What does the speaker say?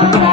Thank